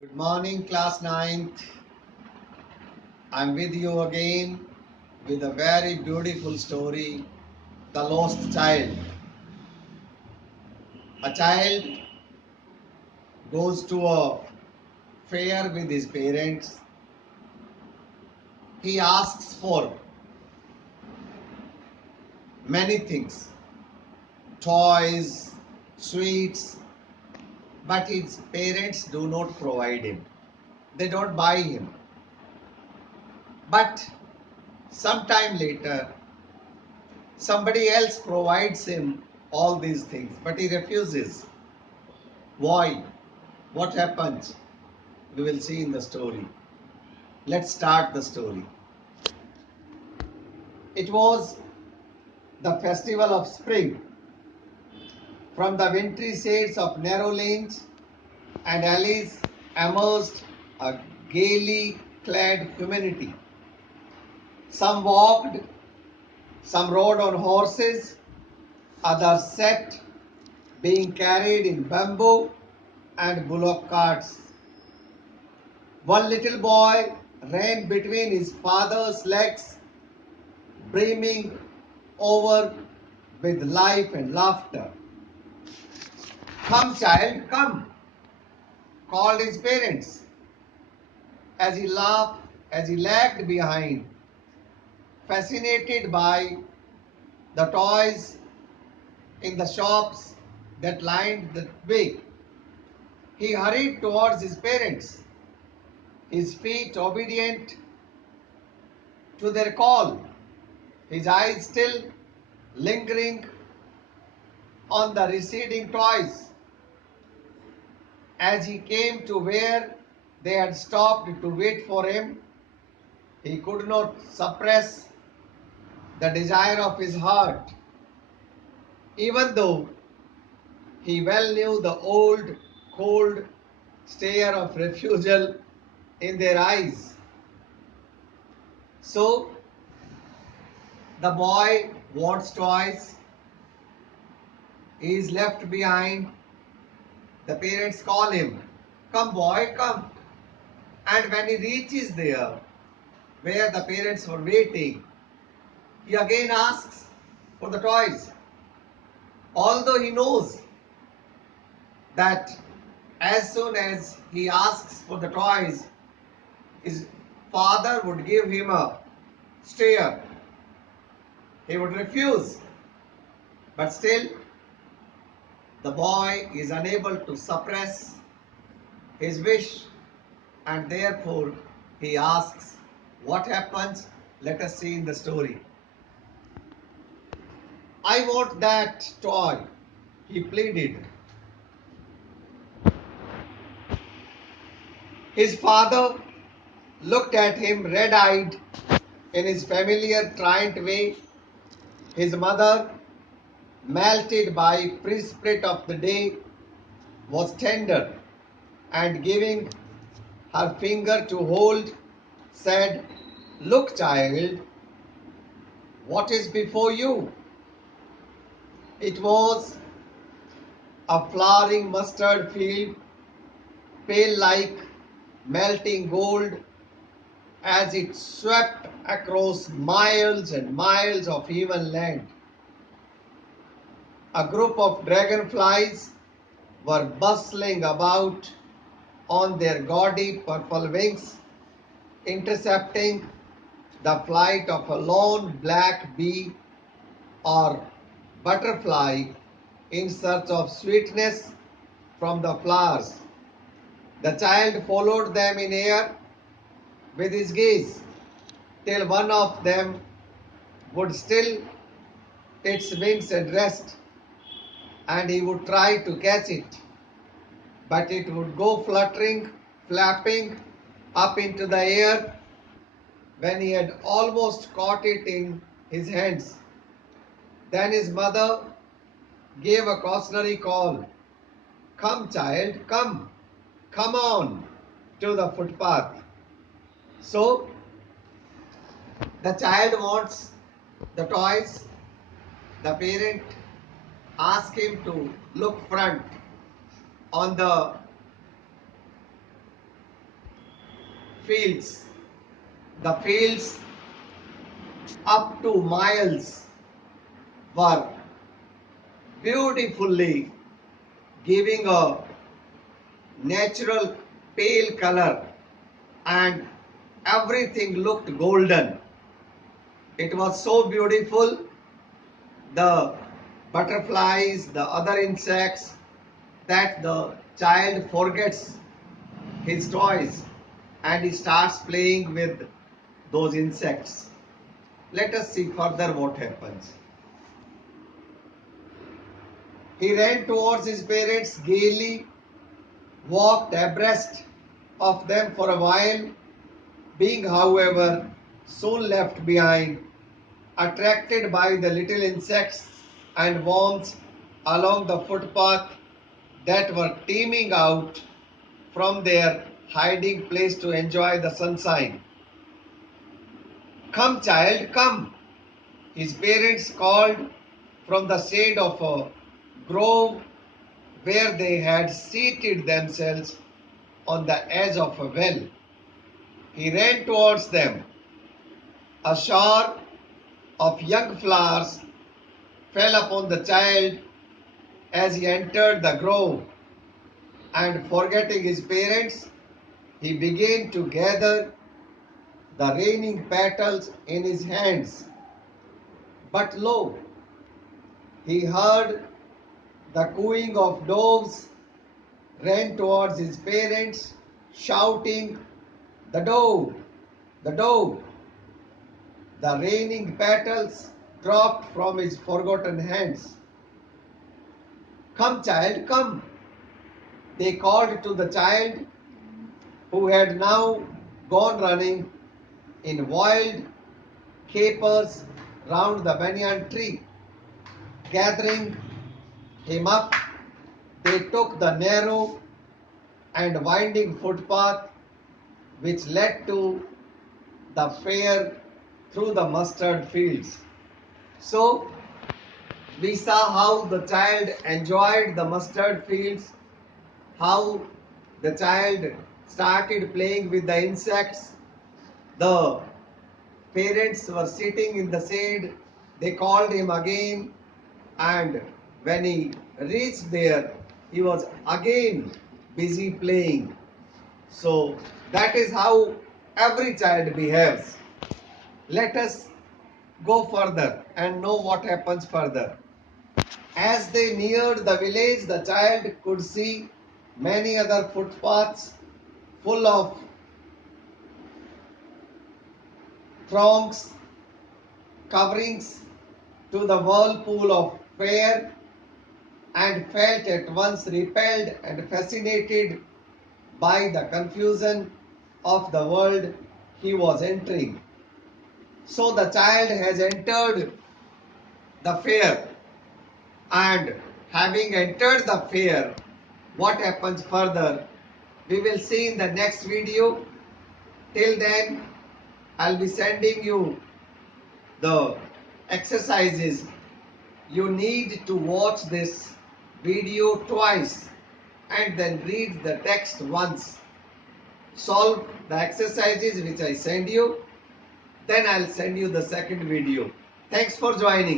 Good morning, class ninth. I'm with you again with a very beautiful story, The Lost Child. A child goes to a fair with his parents. He asks for many things, toys, sweets, but his parents do not provide him. They don't buy him. But sometime later, somebody else provides him all these things, but he refuses. Why? What happens? We will see in the story. Let's start the story. It was the festival of spring. From the wintry shades of narrow lanes and alleys emerged a gaily clad humanity. Some walked, some rode on horses, others sat, being carried in bamboo and bullock carts. One little boy ran between his father's legs, brimming over with life and laughter. Come, child, come, called his parents as he laughed, as he lagged behind, fascinated by the toys in the shops that lined the way. He hurried towards his parents, his feet obedient to their call, his eyes still lingering on the receding toys. As he came to where they had stopped to wait for him, he could not suppress the desire of his heart, even though he well knew the old, cold stare of refusal in their eyes. So the boy wants toys, he is left behind. The parents call him, come boy, come. And when he reaches there, where the parents were waiting, he again asks for the toys. Although he knows that as soon as he asks for the toys, his father would give him a stare. He would refuse. But still, the boy is unable to suppress his wish, and therefore he asks. What happens? Let us see in the story. I want that toy, he pleaded. His father looked at him red-eyed in his familiar triant way. His mother, melted by pre-spirit of the day, was tender and giving her finger to hold, said, look, child, what is before you? It was a flowering mustard field, pale like melting gold, as it swept across miles and miles of even land. A group of dragonflies were bustling about on their gaudy purple wings, intercepting the flight of a lone black bee or butterfly in search of sweetness from the flowers. The child followed them in air with his gaze till one of them would still its wings at rest, and he would try to catch it, but it would go fluttering, flapping up into the air. When he had almost caught it in his hands, then his mother gave a cautionary call. Come, child, come, come on to the footpath. So the child wants the toys. The parent asks him to look front on the fields. The fields up to miles were beautifully giving a natural pale color, and everything looked golden. It was so beautiful. The butterflies, the other insects, that the child forgets his toys and he starts playing with those insects. Let us see further what happens. He ran towards his parents gaily, walked abreast of them for a while, being, however, soon left behind, attracted by the little insects and worms along the footpath that were teeming out from their hiding place to enjoy the sunshine. Come, child, come, his parents called from the shade of a grove where they had seated themselves on the edge of a well. He ran towards them. A shower of young flowers fell upon the child as he entered the grove, and forgetting his parents, he began to gather the raining petals in his hands. But lo, he heard the cooing of doves, ran towards his parents, shouting, "The dove! The dove!" The raining petals dropped from his forgotten hands. Come, child, come, they called to the child, who had now gone running in wild capers round the banyan tree. Gathering him up, they took the narrow and winding footpath which led to the fair through the mustard fields. So we saw how the child enjoyed the mustard fields, how the child started playing with the insects. The parents were sitting in the shade. They called him again, and when he reached there, he was again busy playing. So that is how every child behaves. Let us go further and know what happens further. As they neared the village, the child could see many other footpaths full of throngs, coverings to the whirlpool of fire, and felt at once repelled and fascinated by the confusion of the world he was entering. So the child has entered the fair, and having entered the fair, what happens further, we will see in the next video. Till then, I'll be sending you the exercises. You need to watch this video twice and then read the text once. Solve the exercises which I send you. Then I'll send you the second video. Thanks for joining.